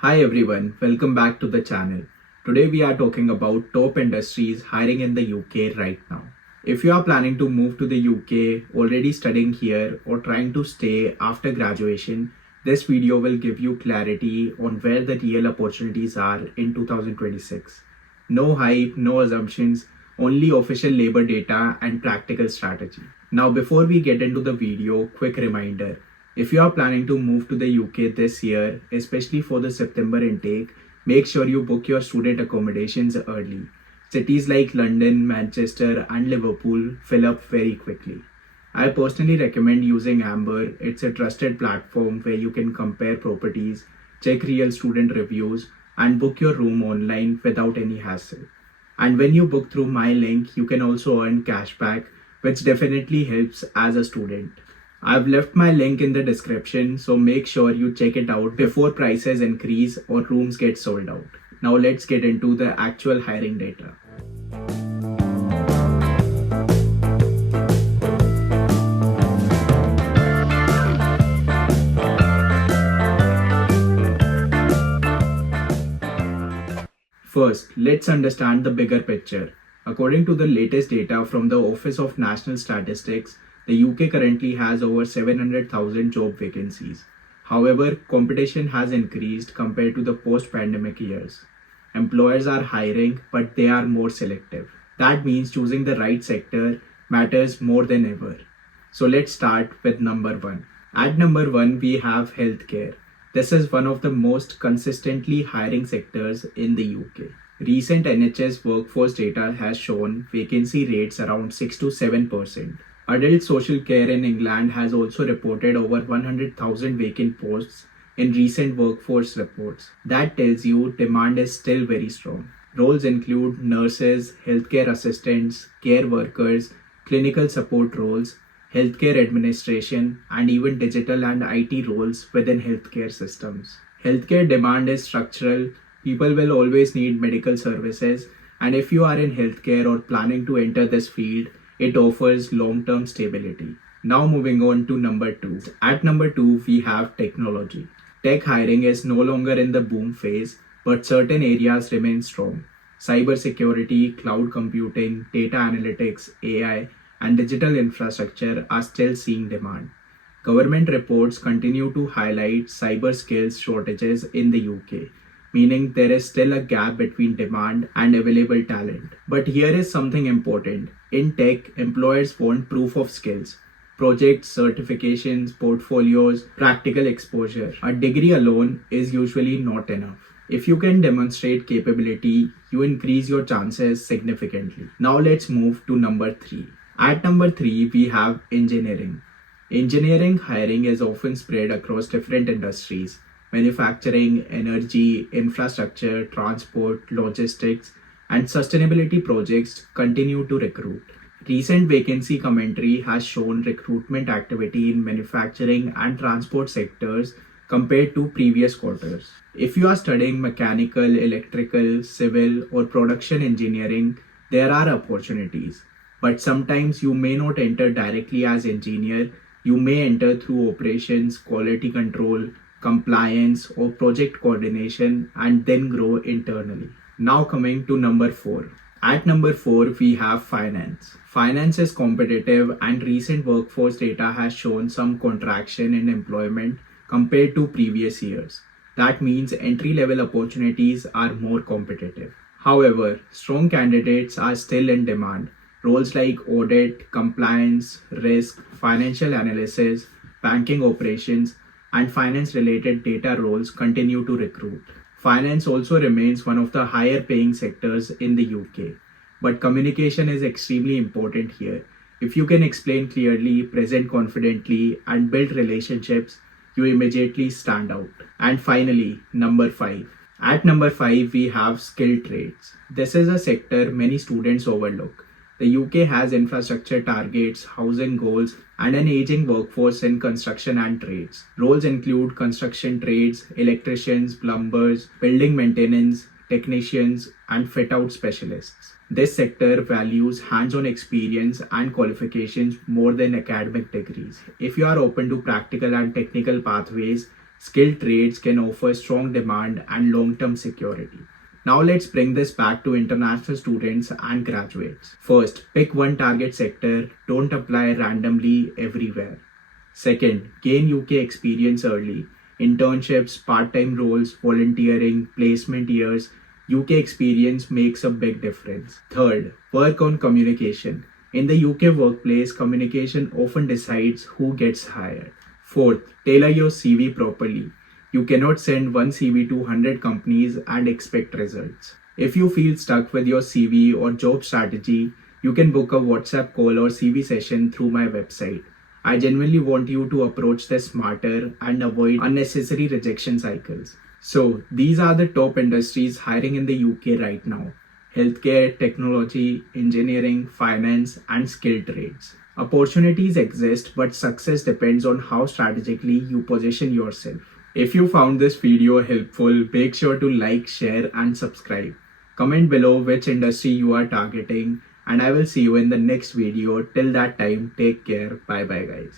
Hi everyone, welcome back to the channel. Today we are talking about top industries hiring in the UK right now. If you are planning to move to the UK, already studying here or trying to stay after graduation, this video will give you clarity on where the real opportunities are in 2026. No hype, no assumptions, only official labor data and practical strategy. Now before we get into the video, quick reminder. If you are planning to move to the UK this year, especially for the September intake, make sure you book your student accommodations early. Cities like London, Manchester, and Liverpool fill up very quickly. I personally recommend using Amber. It's a trusted platform where you can compare properties, check real student reviews, and book your room online without any hassle. And when you book through my link, you can also earn cashback, which definitely helps as a student. I've left my link in the description, so make sure you check it out before prices increase or rooms get sold out. Now let's get into the actual hiring data. First, let's understand the bigger picture. According to the latest data from the Office of National Statistics, the UK currently has over 700,000 job vacancies. However, competition has increased compared to the post-pandemic years. Employers are hiring, but they are more selective. That means choosing the right sector matters more than ever. So let's start with number one. At number one, we have healthcare. This is one of the most consistently hiring sectors in the UK. Recent NHS workforce data has shown vacancy rates around 6 to 7%. Adult social care in England has also reported over 100,000 vacant posts in recent workforce reports. That tells you demand is still very strong. Roles include nurses, healthcare assistants, care workers, clinical support roles, healthcare administration, and even digital and IT roles within healthcare systems. Healthcare demand is structural. People will always need medical services, and if you are in healthcare or planning to enter this field, it offers long-term stability. Now moving on to number two. At number two, we have technology. Tech hiring is no longer in the boom phase, but certain areas remain strong. Cybersecurity, cloud computing, data analytics, AI, and digital infrastructure are still seeing demand. Government reports continue to highlight cyber skills shortages in the UK, meaning there is still a gap between demand and available talent. But here is something important. In tech, employers want proof of skills. Projects, certifications, portfolios, practical exposure. A degree alone is usually not enough. If you can demonstrate capability, you increase your chances significantly. Now let's move to number three. At number three, we have engineering. Engineering hiring is often spread across different industries: manufacturing, energy, infrastructure, transport, logistics, and sustainability projects continue to recruit. Recent vacancy commentary has shown recruitment activity in manufacturing and transport sectors compared to previous quarters. If you are studying mechanical, electrical, civil, or production engineering, there are opportunities. But sometimes you may not enter directly as engineer, you may enter through operations, quality control, compliance, or project coordination, and then grow internally. Now coming to number four. At number four, we have finance. Finance is competitive, and recent workforce data has shown some contraction in employment compared to previous years. That means entry level opportunities are more competitive. However, strong candidates are still in demand. Roles like audit, compliance, risk, financial analysis, banking operations, and finance related data roles continue to recruit. Finance also remains one of the higher paying sectors in the UK. But communication is extremely important here. If you can explain clearly, present confidently, and build relationships, you immediately stand out. And finally, number five. At number five, we have skilled trades. This is a sector many students overlook. The UK has infrastructure targets, housing goals, and an aging workforce in construction and trades. Roles include construction trades, electricians, plumbers, building maintenance, technicians, and fit-out specialists. This sector values hands-on experience and qualifications more than academic degrees. If you are open to practical and technical pathways, Skilled trades can offer strong demand and long-term security. Now let's bring this back to international students and graduates. First, pick one target sector, don't apply randomly everywhere. Second, gain UK experience early. Internships, part-time roles, volunteering, placement years, UK experience makes a big difference. Third, work on communication. In the UK workplace, communication often decides who gets hired. Fourth, tailor your CV properly. You cannot send one CV to 100 companies and expect results. If you feel stuck with your CV or job strategy, you can book a WhatsApp call or CV session through my website. I genuinely want you to approach this smarter and avoid unnecessary rejection cycles. So, these are the top industries hiring in the UK right now: healthcare, technology, engineering, finance, and skilled trades. Opportunities exist, but success depends on how strategically you position yourself. If you found this video helpful, make sure to like, share, and subscribe. Comment below which industry you are targeting, and I will see you in the next video. Till that time, take care. Bye bye, guys.